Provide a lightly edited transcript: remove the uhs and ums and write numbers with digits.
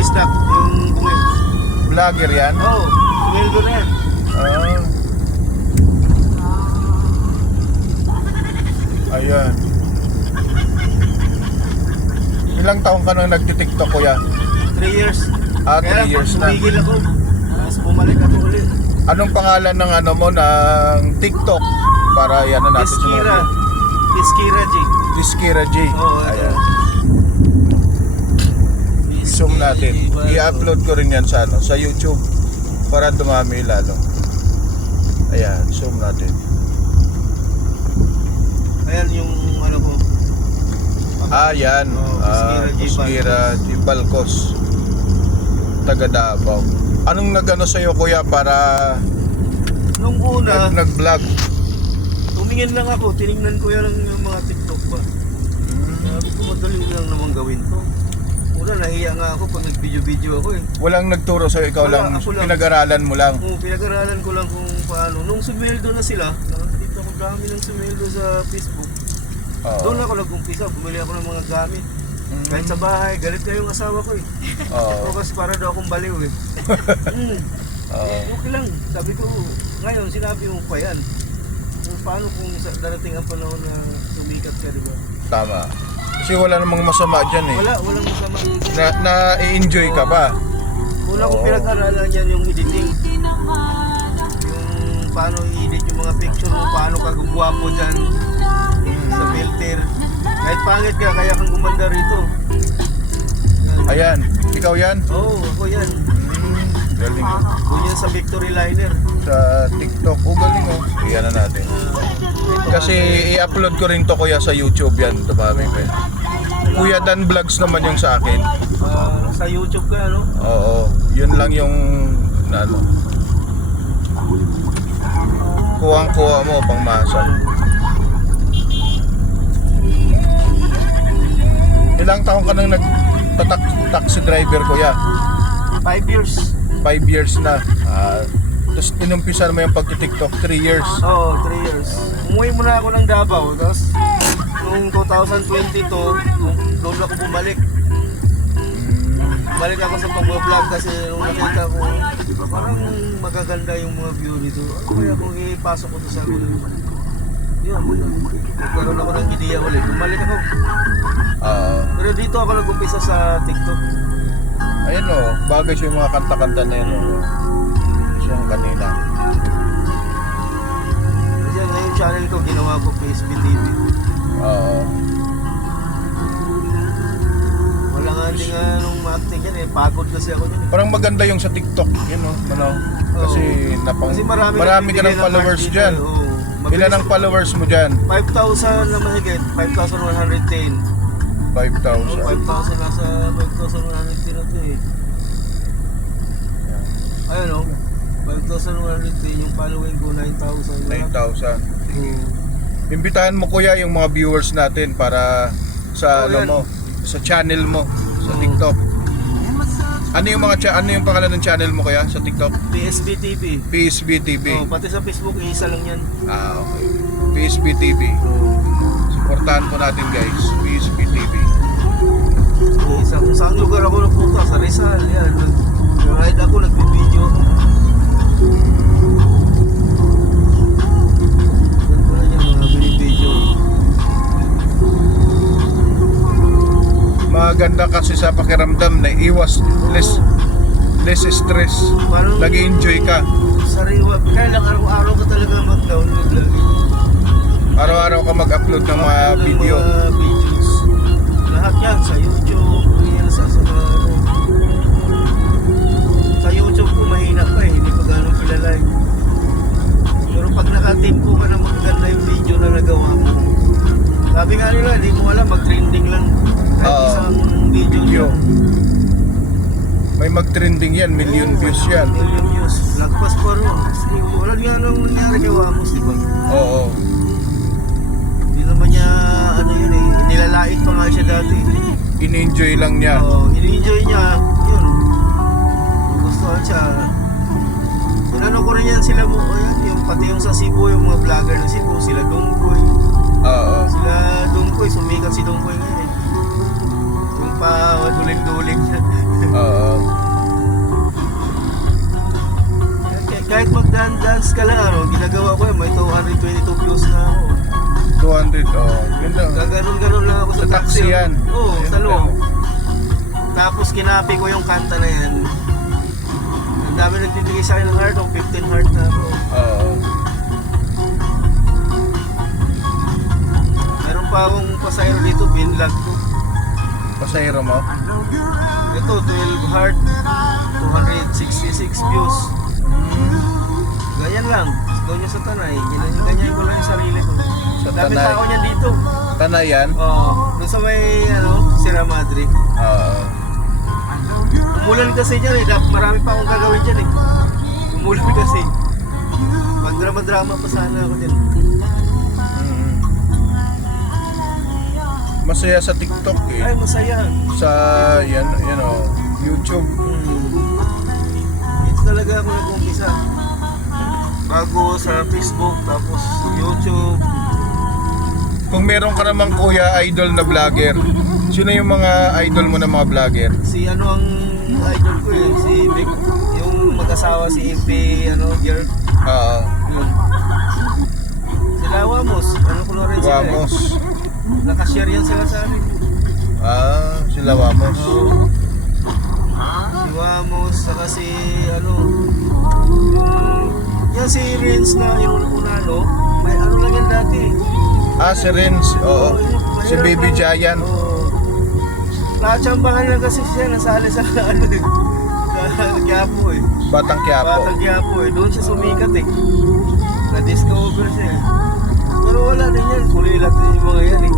Bisdak, yung Vlogger yan? Oo, sumildo na yan. Ayan. Ilang taong ka nang nagtitiktok, kuya? 3 years. 3 years na. Tumigil ako. Tapos bumalik ako ulit. Anong pangalan ng ano mo ng TikTok? Para yan na natin Iskira. Iskira G. Iskira J. Oo, Ayan. Zoom natin. I-upload ko rin yan sa ano, sa YouTube para dumami lalo. Ayan, zoom natin. Ayan yung ano ko. Yan. Iskira J. Balcos. Taga Davao. Anong nagano sa'yo, kuya, para Nung una, nag-vlog? tumingin lang ako, tinignan ko yan yung mga TikTok ba. Sabi ko, madali lang naman gawin to. Una, nahiya nga ako pag nag-video-video ako eh. Walang nagturo sa'yo, ikaw Wala, lang, ako lang. pinag-aralan mo lang. Oo, pinag-aralan ko lang kung paano. Nung sumildo na sila, nakakita ko dami ng sumildo sa Facebook. Oo. Doon ako nag-umpisa, bumili ako ng mga gamit. Kahit sa bahay, galit na yung asawa ko eh. Oo. O kasi para daw akong baliw eh. Okay lang, sabi ko, ngayon sinabi mo pa yan. Paano kung darating ang panahon na sumikat ka, di ba? Tama. Kasi wala namang masama dyan eh. Walang masama. Na-enjoy ka ba? Una kong pinag-aralan yan yung editing. Yung paano i-edit yung mga picture mo, paano ka gugwapo dyan sa filter. Kahit pangit ka, kaya kang gumanda rito. Ayan, ikaw yan? Oo, ako yan. Galing oh. Doon yan sa Victory Liner. Sa TikTok, galing oh. Iyan na natin. Kasi i-upload ko rin to, kuya, sa YouTube yan. Dumami pa yan. Kuya Dan Vlogs naman yung sa akin. Sa YouTube ka, ano? Oo, yun lang yung ano. Kuwang-kuha mo pang masa. Ilang taong ka nang nag-taxi driver, kuya? 5 years. 5 years na. Tapos inumpisan mo yung pagti-TikTok 3 years. Oo, 3 years. Umuwi muna ako ng Davao, tapos noong 2022, doon ako bumalik. Balik ako sa pag-vlog kasi nung nakita ko, parang magaganda yung mga view dito. Kaya kung ipasok ko to sa akin, yun, nagkaroon ako ng ideya ulit. Bumalik ako. Pero dito ako nag-umpisa sa TikTok. Ayun o, bagay siya yung mga kanta-kanta na yun o. Siyang kanina. Kasi yung channel ko, ginawa ko PSB TV. Wala nga din nga nung ma-acting yan eh, pagod kasi ako yan eh. Parang maganda yung sa TikTok, yun o. Kasi, Kasi marami ka ng followers dyan. Ilan ang followers mo dyan? 5,000 na mahigit, 5,110. 5,000. 5,000 nasa 5,110 na to eh. Ayun o, 5,110 yung following ko, 9,000. 9,000. Imbitahan mo, kuya, yung mga viewers natin para sa mo, sa channel mo sa TikTok. Ano yung pangalan ng channel mo, kuya, sa TikTok? PSB TV. PSB TV. Pati sa Facebook isa lang yan. Okay. PSB TV. Supportahan po natin, guys. PSB TV. Kung saan lugar ako napunta, sa Rizal, yan. Nag-ride ako, nag-video. Yan ko lang yung mga video. Maganda kasi sa pakiramdam na iwas, less stress. Nag-enjoy ka. Sariwa, kaya lang araw-araw ka talaga mag-download lagi. Araw-araw ka mag-upload ng mga video. Mga videos. Lahat yan sa YouTube, Reels, sa YouTube ko mahina pa eh, hindi pa gano'ng kilala eh. Pero pag nakatimpo ka na magaganda yung video na nagawa mo, sabi nga nila, hindi mo alam, mag-trending lang kahit isang video. May mag-trending yan, million views yan. Million views, lagpas pa ron. Wala nga nang nangyari kay Wamos, di ba? Oo. Hindi naman niya, ano yun eh, nilalait pa nga siya dati. In-enjoy lang niya. Oo, in-enjoy niya, yun. Gustuhan siya. Pinano ko rin yan sila mo, ayan, yung, pati yung sa Cebu, yung mga vlogger ng Cebu, sila Dongkoy. Oo. Sila Dongkoy, sumikat si Dongkoy ngayon eh. Yung pa duling-duling siya. Oo. Kahit mag-dance ka lang, ginagawa ko yun, may 222 views na ako. 200, oh. Yun lang. Gaganon-ganon lang ako sa Sa taxi yan. Oo, Yun sa loob. lang. Tapos kinapi ko yung kanta na yan. Ang dami nagbibigay sa akin ng heart, 15 heart na ako. Oo. Meron pa akong pasahero dito, binlag ko. Pasahero mo? Ito, 12 heart, 266 views. Ganyan lang. Doon yung sa Tanay. Ganyan ko lang yung sarili ko. Sa Dami Tanay. tao niyan dito. Tanay yan? Oo. Doon sa may, Sierra Madre. Oo. Umulan kasi dyan eh. Marami pa akong gagawin dyan eh. Umulan kasi. Magdrama-drama pa sana ako dyan. Mm. Masaya sa TikTok eh. Ay, masaya. Sa, YouTube. Ito talaga ako nag-umpisa. Bago sa Facebook, tapos YouTube. Kung meron ka namang kuya idol na vlogger, sino yung mga idol mo na mga vlogger? Si ang idol ko eh. Si Vic. Yung mag-asawa si MP, Gear. Oo. Yun. Si Lawamos. Ko na rin sila eh. Wamos. Nakashare yan sila sa amin. Sila Wamos. Si Wamos, saka si yan si Rins na yung una may lang yan dati. Si Renz. Oo. Si Mahirap Baby lang. Giant. Oo. Nakachambahan lang kasi siya, nasali sa sa Quiapo eh. Batang Quiapo. Batang Quiapo eh. Doon siya sumikat eh. Na-discover siya eh. Pero wala din yan, kulilat din yung mga yan eh.